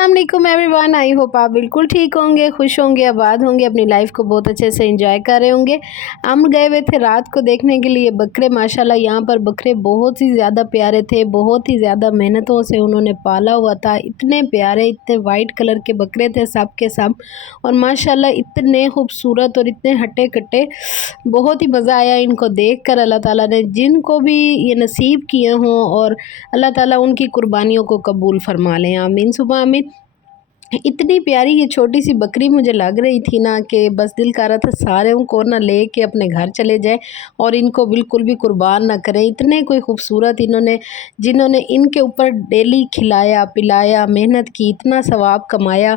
अस्सलाम वालेकुम everyone. I hope आप बिल्कुल ठीक होंगे, खुश होंगे, आबाद होंगे, अपनी लाइफ को बहुत अच्छे से एंजॉय कर रहे होंगे। हम गए हुए थे रात को देखने के लिए बकरे। माशाल्लाह यहाँ पर बकरे बहुत ही ज़्यादा प्यारे थे, बहुत ही ज़्यादा मेहनतों से उन्होंने पाला हुआ था। इतने प्यारे, इतने वाइट कलर के बकरे थे सब के सब, और माशाल्लाह इतने खूबसूरत और इतने हट्टे कट्टे, बहुत ही मज़ा आया इनको देख कर। अल्लाह ताला ने जिनको भी ये नसीब किए हों, और अल्लाह ताला उनकी कुर्बानियों को कबूल फरमा लें, आमीन सुबह आमीन। इतनी प्यारी ये छोटी सी बकरी मुझे लग रही थी ना कि बस दिल कर रहा था सारे उनको ना ले के अपने घर चले जाए और इनको बिल्कुल भी कुर्बान ना करें। इतने कोई खूबसूरत इन्होंने, जिन्होंने इनके ऊपर डेली खिलाया पिलाया, मेहनत की, इतना सवाब कमाया,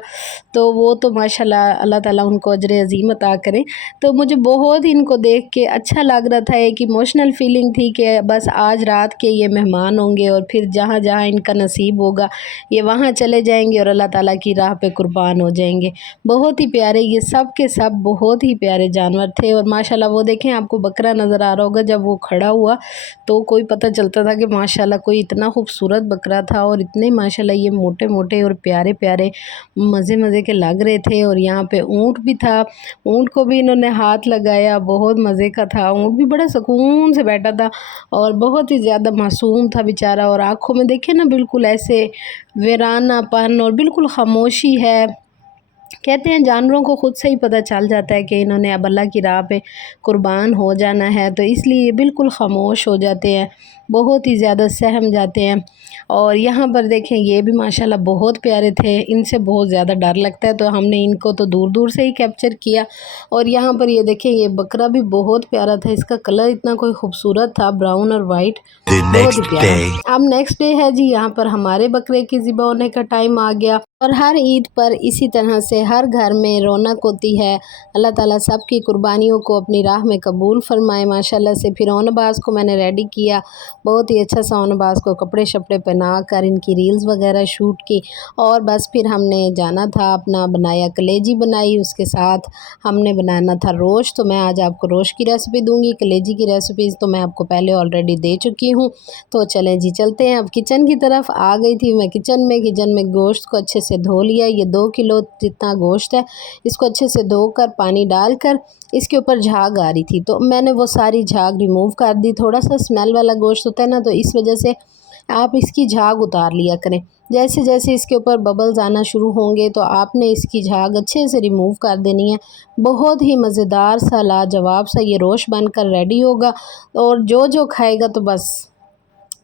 तो वो तो माशाल्लाह अल्लाह ताला उनको अजर अज़ीम अता करें। तो मुझे बहुत इनको देख के अच्छा लग रहा था, एक इमोशनल फीलिंग थी कि बस आज रात के ये मेहमान होंगे और फिर जहाँ जहाँ इनका नसीब होगा ये वहाँ चले जाएंगे और अल्लाह ताला की राह पे कुर्बान हो जाएंगे। बहुत ही प्यारे, ये सब के सब बहुत ही प्यारे जानवर थे। और माशाल्लाह वो देखें, आपको बकरा नज़र आ रहा होगा, जब वो खड़ा हुआ तो कोई पता चलता था कि माशाल्लाह कोई इतना खूबसूरत बकरा था, और इतने माशाल्लाह ये मोटे मोटे और प्यारे प्यारे मज़े मज़े के लग रहे थे। और यहाँ पे ऊँट भी था, ऊँट को भी इन्होंने हाथ लगाया, बहुत मज़े का था। ऊँट भी बड़ा सुकून से बैठा था और बहुत ही ज़्यादा मासूम था बेचारा, और आँखों में देखे ना बिल्कुल ऐसे वीरानापन और बिल्कुल खामोशी है। कहते हैं जानवरों को ख़ुद से ही पता चल जाता है कि इन्होंने अब अल्लाह की राह पे कुर्बान हो जाना है, तो इसलिए बिल्कुल खामोश हो जाते हैं, बहुत ही ज़्यादा सहम जाते हैं। और यहाँ पर देखें ये भी माशाल्लाह बहुत प्यारे थे, इनसे बहुत ज़्यादा डर लगता है, तो हमने इनको तो दूर दूर से ही कैप्चर किया। और यहाँ पर ये देखें, ये बकरा भी बहुत प्यारा था, इसका कलर इतना कोई खूबसूरत था, ब्राउन और वाइट, बहुत ही प्यारा। अब नेक्स्ट डे है जी, यहाँ पर हमारे बकरे की ज़िबा होने का टाइम आ गया। और हर ईद पर इसी तरह से हर घर में रौनक होती है। अल्लाह ताला सब की कुर्बानियों को अपनी राह में कबूल फरमाए माशाल्लाह से। फिर ओनबाज को मैंने रेडी किया, बहुत ही अच्छा सा ओनबाज को कपड़े शपड़े पहना कर इनकी रील्स वगैरह शूट की, और बस फिर हमने जाना था अपना, बनाया कलेजी बनाई, उसके साथ हमने बनाना था रोश। तो मैं आज आपको रोश की रेसिपी दूँगी, कलेजी की रेसिपीज़ तो मैं आपको पहले ऑलरेडी दे चुकी हूँ। तो चलें जी चलते हैं, अब किचन की तरफ आ गई थी मैं। किचन में गोश्त को अच्छे से धो लिया। ये 2 किलो जितना गोश्त है, इसको अच्छे से धोकर पानी डालकर इसके ऊपर झाग आ रही थी, तो मैंने वो सारी झाग रिमूव कर दी। थोड़ा सा स्मेल वाला गोश्त होता है ना, तो इस वजह से आप इसकी झाग उतार लिया करें। जैसे जैसे इसके ऊपर बबल्स आना शुरू होंगे तो आपने इसकी झाग अच्छे से रिमूव कर देनी है। बहुत ही मज़ेदार सा लाजवाब सा ये रोश बनकर रेडी होगा, और जो जो खाएगा तो बस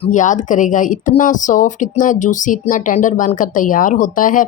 याद करेगा, इतना सॉफ्ट, इतना जूसी, इतना टेंडर बनकर तैयार होता है।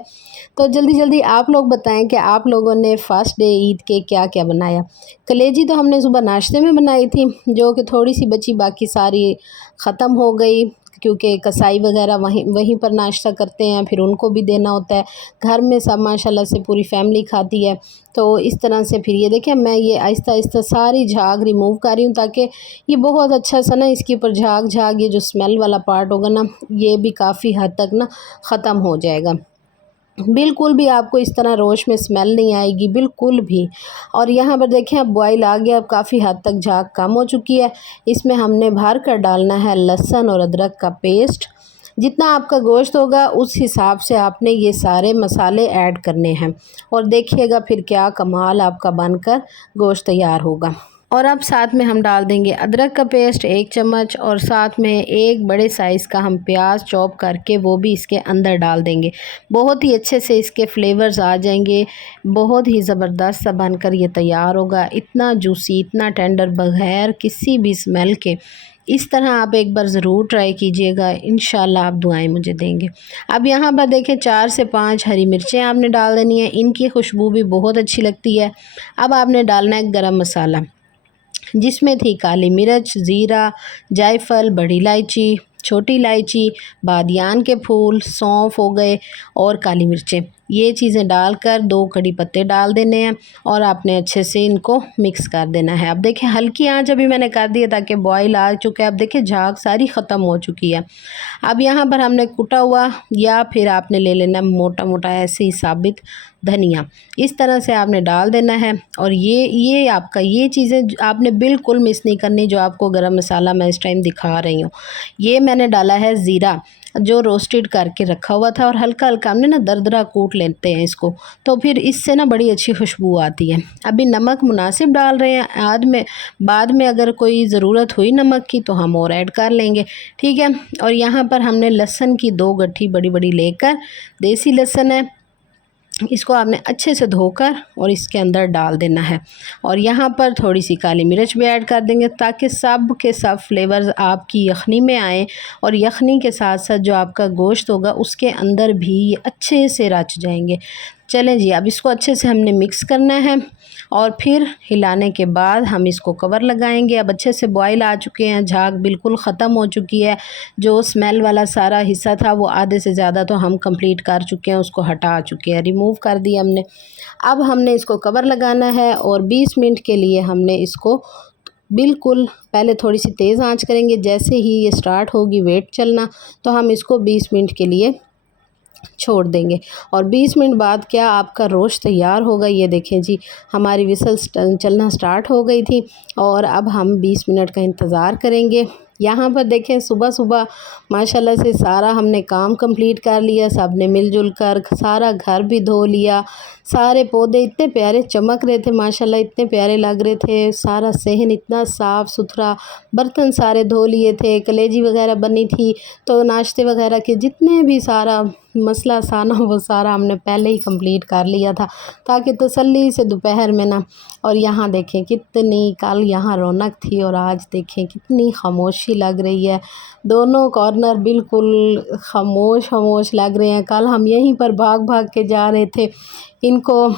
तो जल्दी जल्दी आप लोग बताएं कि आप लोगों ने फर्स्ट डे ईद के क्या क्या बनाया। कलेजी तो हमने सुबह नाश्ते में बनाई थी, जो कि थोड़ी सी बची, बाकी सारी ख़त्म हो गई, क्योंकि कसाई वगैरह वहीं पर नाश्ता करते हैं, फिर उनको भी देना होता है। घर में सब माशाल्लाह से पूरी फैमिली खाती है, तो इस तरह से फिर ये देखें, मैं ये आहिस्ता आहिस्ता सारी झाग रिमूव कर रही हूँ, ताकि ये बहुत अच्छा सा ना इसके ऊपर झाग ये जो स्मेल वाला पार्ट होगा ना, ये भी काफ़ी हद तक ना ख़त्म हो जाएगा। बिल्कुल भी आपको इस तरह रोश में स्मेल नहीं आएगी, बिल्कुल भी। और यहाँ पर देखें, अब बॉयल आ गया, अब काफ़ी हद तक झाग कम हो चुकी है। इसमें हमने भर कर डालना है लहसुन और अदरक का पेस्ट। जितना आपका गोश्त होगा उस हिसाब से आपने ये सारे मसाले ऐड करने हैं, और देखिएगा फिर क्या कमाल आपका बनकर गोश्त तैयार होगा। और अब साथ में हम डाल देंगे अदरक का पेस्ट 1 चम्मच, और साथ में एक बड़े साइज़ का हम प्याज चॉप करके वो भी इसके अंदर डाल देंगे। बहुत ही अच्छे से इसके फ्लेवर्स आ जाएंगे, बहुत ही ज़बरदस्त सा बनकर ये तैयार होगा, इतना जूसी, इतना टेंडर, बगैर किसी भी स्मेल के। इस तरह आप एक बार ज़रूर ट्राई कीजिएगा, इंशाल्लाह आप दुआएं मुझे देंगे। अब यहाँ पर देखें, 4 से 5 हरी मिर्चें आपने डाल देनी है, इनकी खुशबू भी बहुत अच्छी लगती है। अब आपने डालना है गरम मसाला, जिसमें थी काली मिर्च, ज़ीरा, जायफल, बड़ी इलायची, छोटी इलायची, बादियान के फूल, सौंफ हो गए, और काली मिर्चें। ये चीज़ें डालकर 2 कड़ी पत्ते डाल देने हैं, और आपने अच्छे से इनको मिक्स कर देना है। अब देखिए, हल्की आंच अभी मैंने कर दी है ताकि बॉईल आ चुका है। अब देखिए झाग सारी ख़त्म हो चुकी है। अब यहाँ पर हमने कुटा हुआ, या फिर आपने ले लेना मोटा मोटा ऐसे ही साबित धनिया, इस तरह से आपने डाल देना है। और ये आपका ये चीज़ें आपने बिल्कुल मिस नहीं करनी जो आपको गरम मसाला मैं इस टाइम दिखा रही हूँ। ये मैंने डाला है ज़ीरा जो रोस्टेड करके रखा हुआ था, और हल्का हल्का हमने ना दरदरा कूट लेते हैं इसको, तो फिर इससे ना बड़ी अच्छी खुशबू आती है। अभी नमक मुनासिब डाल रहे हैं, बाद में अगर कोई ज़रूरत हुई नमक की तो हम और ऐड कर लेंगे, ठीक है। और यहाँ पर हमने लहसुन की 2 गट्ठी बड़ी बड़ी लेकर, देसी लहसुन है, इसको आपने अच्छे से धोकर और इसके अंदर डाल देना है। और यहाँ पर थोड़ी सी काली मिर्च भी ऐड कर देंगे ताकि सब के सब फ्लेवर्स आपकी यखनी में आए, और यखनी के साथ साथ जो आपका गोश्त होगा उसके अंदर भी ये अच्छे से रच जाएंगे। चलें जी, अब इसको अच्छे से हमने मिक्स करना है और फिर हिलाने के बाद हम इसको कवर लगाएंगे। अब अच्छे से बॉईल आ चुके हैं, झाग बिल्कुल ख़त्म हो चुकी है, जो स्मेल वाला सारा हिस्सा था वो आधे से ज़्यादा तो हम कंप्लीट कर चुके हैं, उसको हटा चुके हैं, रिमूव कर दिया हमने। अब हमने इसको कवर लगाना है और 20 मिनट के लिए हमने इसको बिल्कुल पहले थोड़ी सी तेज़ आंच करेंगे, जैसे ही ये स्टार्ट होगी वेट चलना तो हम इसको 20 मिनट के लिए छोड़ देंगे। और 20 मिनट बाद क्या आपका रोस्ट तैयार होगा। ये देखें जी, हमारी विसल चलना स्टार्ट हो गई थी और अब हम 20 मिनट का इंतज़ार करेंगे। यहाँ पर देखें सुबह सुबह माशाल्लाह से सारा हमने काम कंप्लीट कर लिया, सब ने मिलजुल कर, सारा घर भी धो लिया, सारे पौधे इतने प्यारे चमक रहे थे माशाल्लाह, इतने प्यारे लग रहे थे, सारा सहन इतना साफ़ सुथरा, बर्तन सारे धो लिए थे, कलेजी वगैरह बनी थी, तो नाश्ते वगैरह के जितने भी सारा मसला साना वो सारा हमने पहले ही कंप्लीट कर लिया था ताकि तसल्ली से दोपहर में ना। और यहाँ देखें कितनी कल यहाँ रौनक थी और आज देखें कितनी खामोशी लग रही है, दोनों कॉर्नर बिल्कुल खामोश खामोश लग रहे हैं। कल हम यहीं पर भाग भाग के जा रहे थे, इनको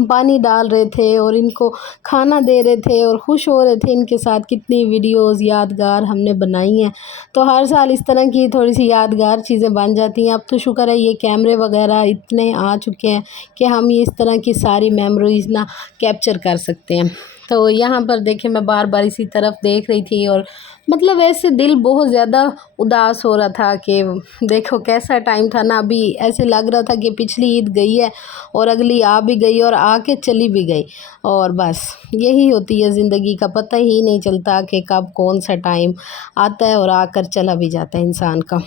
पानी डाल रहे थे और इनको खाना दे रहे थे और खुश हो रहे थे इनके साथ। कितनी वीडियोस यादगार हमने बनाई हैं, तो हर साल इस तरह की थोड़ी सी यादगार चीज़ें बन जाती हैं। अब तो शुक्र है ये कैमरे वगैरह इतने आ चुके हैं कि हम ये इस तरह की सारी मेमोरीज़ ना कैप्चर कर सकते हैं। तो यहाँ पर देखें मैं बार बार इसी तरफ देख रही थी और मतलब ऐसे दिल बहुत ज़्यादा उदास हो रहा था कि देखो कैसा टाइम था ना। अभी ऐसे लग रहा था कि पिछली ईद गई है और अगली आ भी गई और आके चली भी गई, और बस यही होती है ज़िंदगी का, पता ही नहीं चलता कि कब कौन सा टाइम आता है और आकर चला भी जाता है इंसान का।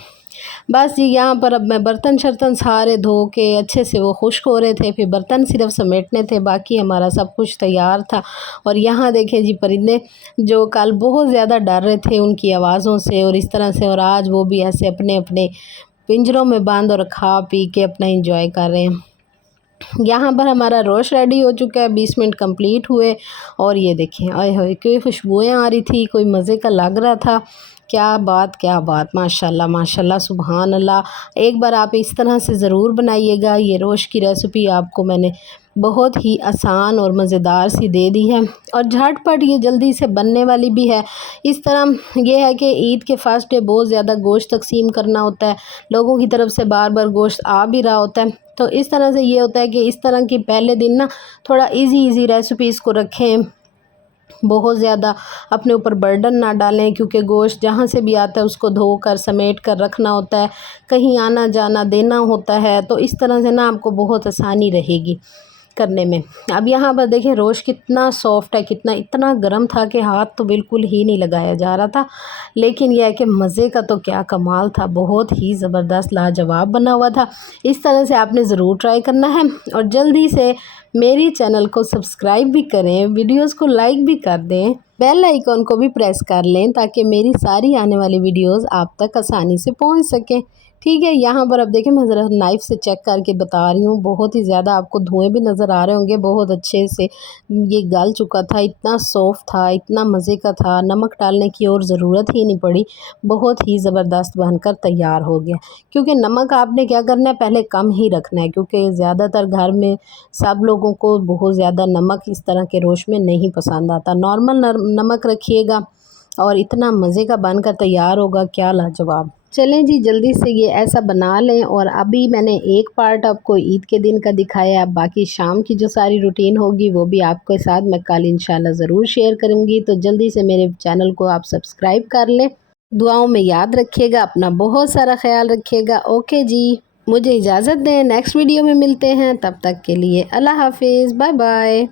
बस जी यहाँ पर अब मैं बर्तन शर्तन सारे धो के अच्छे से वो खुश्क हो रहे थे, फिर बर्तन सिर्फ समेटने थे, बाकी हमारा सब कुछ तैयार था। और यहाँ देखें जी परिंदे जो कल बहुत ज़्यादा डर रहे थे उनकी आवाज़ों से और इस तरह से, और आज वो भी ऐसे अपने अपने पिंजरों में बंद और खा पी के अपना इंजॉय कर रहे हैं। यहाँ पर हमारा रोस्ट रेडी हो चुका है, 20 मिनट कंप्लीट हुए और ये देखें आए हाय कोई खुशबुएँ आ रही थी, कोई मज़े का लग रहा था। क्या बात माशाल्लाह माशाल्लाह सुभान अल्लाह। एक बार आप इस तरह से ज़रूर बनाइएगा। ये रोस्ट की रेसिपी आपको मैंने बहुत ही आसान और मज़ेदार सी दे दी है और झटपट ये जल्दी से बनने वाली भी है। इस तरह ये है कि ईद के फर्स्ट डे बहुत ज़्यादा गोश्त तकसीम करना होता है, लोगों की तरफ से बार बार गोश्त आ भी रहा होता है, तो इस तरह से ये होता है कि इस तरह की पहले दिन ना थोड़ा इजी रेसिपीज़ को रखें, बहुत ज़्यादा अपने ऊपर बर्डन ना डालें, क्योंकि गोश्त जहाँ से भी आता है उसको धोकर समेट कर रखना होता है, कहीं आना जाना देना होता है, तो इस तरह से ना आपको बहुत आसानी रहेगी करने में। अब यहाँ पर देखें रोस्ट कितना सॉफ्ट है, कितना इतना गर्म था कि हाथ तो बिल्कुल ही नहीं लगाया जा रहा था, लेकिन यह है कि मज़े का तो क्या कमाल था, बहुत ही ज़बरदस्त लाजवाब बना हुआ था। इस तरह से आपने ज़रूर ट्राई करना है और जल्दी से मेरी चैनल को सब्सक्राइब भी करें, वीडियोस को लाइक भी कर दें, बेल आइकॉन को भी प्रेस कर लें ताकि मेरी सारी आने वाली वीडियोस आप तक आसानी से पहुंच सकें। ठीक है, यहाँ पर अब देखें मैं ज़रा नाइफ़ से चेक करके बता रही हूँ, बहुत ही ज़्यादा आपको धुएँ भी नज़र आ रहे होंगे, बहुत अच्छे से ये गल चुका था, इतना सॉफ्ट था, इतना मज़े का था, नमक डालने की और ज़रूरत ही नहीं पड़ी, बहुत ही ज़बरदस्त बनकर तैयार हो गया। क्योंकि नमक आपने क्या करना है पहले कम ही रखना है, क्योंकि ज़्यादातर घर में सब लोगों को बहुत ज़्यादा नमक इस तरह के रोस्ट में नहीं पसंद आता। नॉर्मल नमक रखिएगा और इतना मज़े का बनकर तैयार होगा, क्या लाजवाब। चलें जी जल्दी से ये ऐसा बना लें। और अभी मैंने एक पार्ट आपको ईद के दिन का दिखाया, अब बाकी शाम की जो सारी रूटीन होगी वो भी आपके साथ मैं कल इंशाल्लाह ज़रूर शेयर करूँगी। तो जल्दी से मेरे चैनल को आप सब्सक्राइब कर लें। दुआओं में याद रखिएगा, अपना बहुत सारा ख्याल रखिएगा। ओके जी। मुझे इजाज़त दें, नेक्स्ट वीडियो में मिलते हैं, तब तक के लिए अल्लाह हाफिज़, बाय बाय।